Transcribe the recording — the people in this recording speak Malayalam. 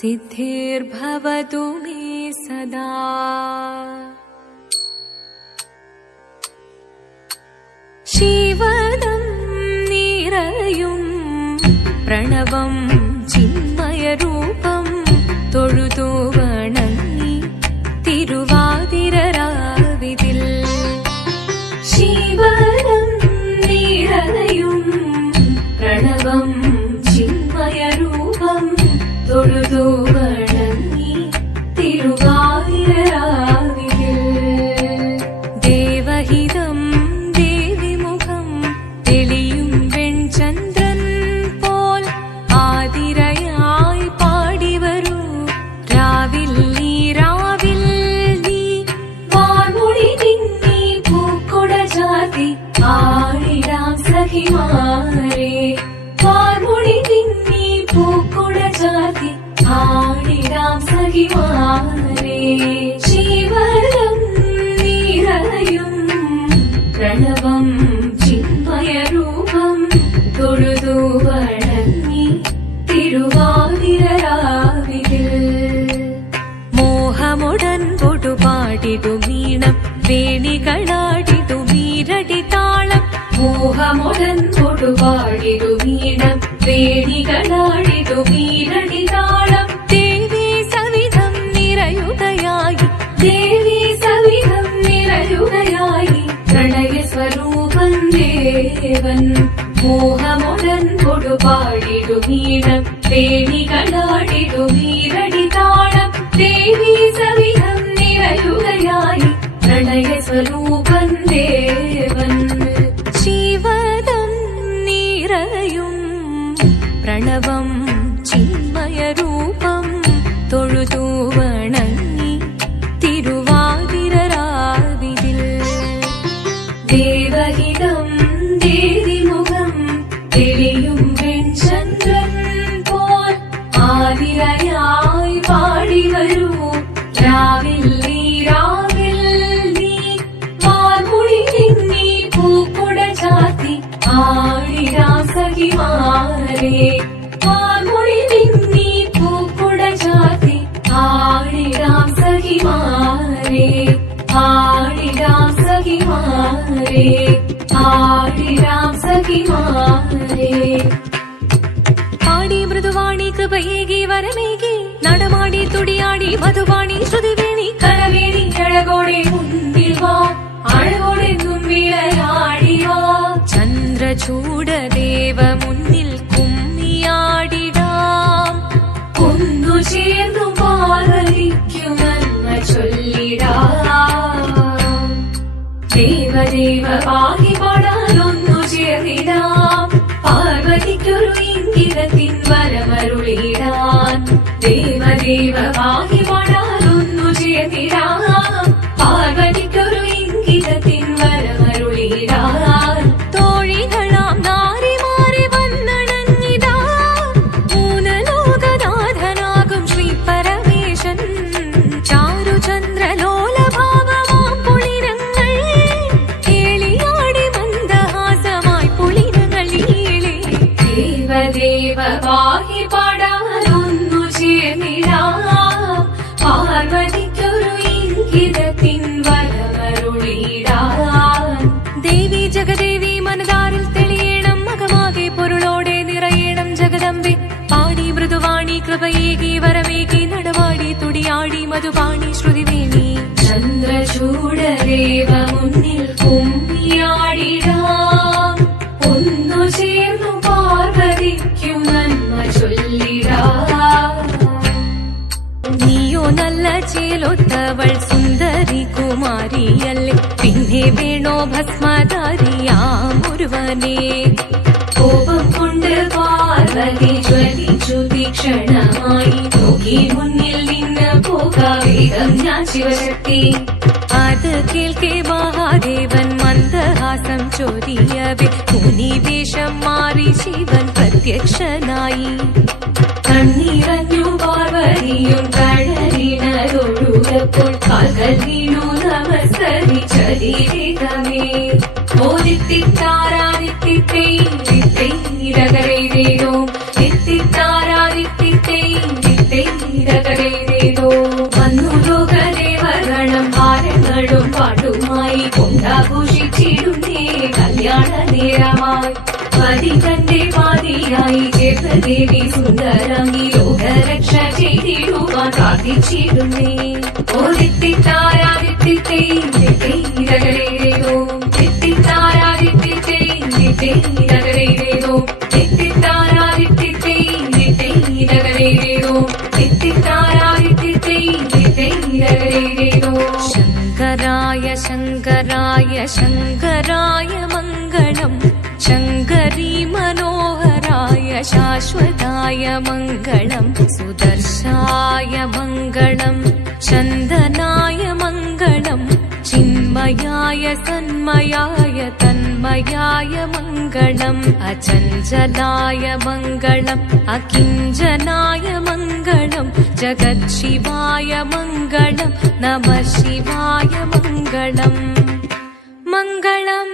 सिद्धिर्भवतु मे सदा। शिवदं निरयुं प्रणवं चिन्मयरूपं തൊഴുതു വണങ്ങി തിരുവാതിരരാവിതിൽ. ശിവദം നിറയും പ്രണവം ചിന്മയരൂപം തൊഴുതു വണങ്ങി തിരുവാതിരരാവിതിൽ. ദേവഹിതം ദേവിമുഖം തെളിയും വെൺചന്ദ്രൻ പോൽ ആതിരയായി പാടിവരൂ രാവിൽ നീ വാർമുടി നിന്നി പൂക്കുട ചാർത്തി ആടിടാം സഖിമാരെ. വാർമുടി നിന്നി പൂക്കുട ചാർത്തി ആടിടാം സഖിമാരെ. ശിവദം നിറയും പ്രണവം ചിന്മയരൂപം തൊഴുതു വണങ്ങി തിരുവാതിരരാവിതിൽ. മോഹമുടൻ പൊടുപാടിടുമീണം വേണികളാടിടുമീരടി താളം. മോഹമുടൻ പൊടുപാടിടുമീണം വേണികളാടിടുമീരടി താളം. ദേവി സവിധം നിറയുകയായി ദേവി സവിധം നിറയുകയായി പ്രണയസ്വരൂപൻ ദേവൻ. മോഹമുടൻ കൊടുപാടിടുമീണം വേണികളാടിടുമീരടി താളം. ദേവി സവിധം നിറയുകയായി പ്രണയസ്വരൂപൻ ദേവൻ. ശിവദം നിറയും പ്രണവം ചിന്മയരൂപം തൊഴുതു വണങ്ങി തിരുവാതിരരാവിതിൽ. ദേവഹിതം ദേവിമുഖം തെളിയും വെൺചന്ദ്രൻ പോൽ ആതിരയായി പാടിവരൂ രാവിൽ നീ വാർമുടി നിന്നി പൂക്കുട ചാർത്തി ആടിടാം സഖിമാരെ. വാർമുടി നിന്നി പൂക്കുട ചാർത്തി ആടിടാം സഖിമാരെ. ആടിടാം സഖിമാരെ. ആടിടാം സഖിമാരെ. പാടി മൃദുവാണി കൃപയേകി വരമേകി നടമാടി തുടിയാടി മധുവാണി ശ്രുതിവേണി കരവേണി അഴകോടെ മുന്നിൽ വാ അഴകോടെന്നും വിളയാടിവാ. ചന്ദ്രചൂഡദേവ മുന്നിൽ കുമ്മിയാടിടാം. ഒന്നു ചേർന്നു പാർവതിക്കു നന്മ ചൊല്ലിടാം. ദേവദേവ പാകി പാടാനൊന്നു ചേർന്നിടാം. പാർവതിക്കൊരു ഇംഗിതത്തിൻ വരമരുളിടാൻ. ദേവദേവ പാകി പാടാനൊന്നു ചേർന്നിടാം. പാർവതിക്കൊരു ഇംഗിതത്തിൻ വരമരുളിടാൻ. തോഴികളാം നാരിമാരെ വന്നണഞ്ഞിടാ. മൂന്നലോകനാഥനാകും ശ്രീ പരമേശൻ. ചാരുചന്ദ്രലോലഭാവമാം പുളിരങ്ങൾ കേളിയാടി മന്ദഹാസമായി പുളിരങ്ങൾ ഈളെ. ദേവദേവ പാഹി പാടാനൊന്നു ചേർന്നിടാം. പാർവതിക്കൊരു ഇംഗിതത്തിൻ വരമരുളിടാൻ. ദേവി ജഗദേവി മനതാരിൽ തെളിയണം മകമാകെ പൊരുളോടെ നിറയണം ജഗദമ്പെ. പാടി മൃദുവാണി കൃപയേകി വരമേകി നടവാടി തുടിയാടി മധുവാണി ശ്രുതിവേണി. ചന്ദ്രചൂഡദേവ മുന്നിൽ കുമ്മിയാടിടാം. ഒന്നു ചേർന്നു പാർവതിക്കു നന്മ ചൊല്ലിടാം. നീയോ നല്ല ചേലൊത്തവൾ സുന്ദരി കുമാരിയല്ലേ. പിന്നെ വേണോ ഭസ്മധാരിയാമൊരുവനെ. കോപം കൊണ്ട് പാർവതി ജ്വലിച്ചു തീക്ഷണമായി നോക്കി മുന്നിൽ നിന്ന് പോകാവേഗം ഞാൻ ശിവശക്തി. അത് കേൾക്കെ മഹാദേവൻ മന്ദഹാസം ചൊരിയവേ മുനിവേഷം മാറി ശിവൻ പ്രത്യക്ഷനായി. കണ്ണീറഞ്ഞു പാർവതിയും കഴലിനതൊഴുകപ്പോൾ കാൽകൾ വീണു നമസ്കരിച്ചതിരേകമേ. ഓദിത്തിത്താരാദിത്തിത്തൈരകരേരോ. തിത്തിത്താരാദിത്തിത്തൈ കൊണ്ടാഘോഷിച്ചിടുന്നേ കല്യാണ നേരമായി പതി തന്റെ പാതിയായി ചേർത്ത ദേവി സുന്ദരാംഗി ലോകരക്ഷ ചെയ്തിടുവാൻ പ്രാർത്ഥിച്ചിടുന്നേ ഓദിത്തിത്താരാദിത്തിത്തൈരകരേതോ തിത്തിത്താരാദിത്തിത്തൈരകരേതോ തിത്തിത്താരാദിത്തിത്തൈരകരേതോ തിത്തിത്താരാദിത്തിത്തൈരകരേതോ ശങ്കരായ ശങ്കരായ ശങ്കരായ മംഗളം ശങ്കരീ മനോഹരായ ശാശ്വതായ മംഗളം സുദർശായ മംഗളം ചന്ദനായ മംഗളം ചിന്മയായ സന്മയായ തന്മയായ മംഗളം അചഞ്ചലായ മംഗളം അകിഞ്ചനായ മംഗളം ജഗത്ശിവായ മംഗളം നമഃ ശിവായ മംഗളം മംഗളം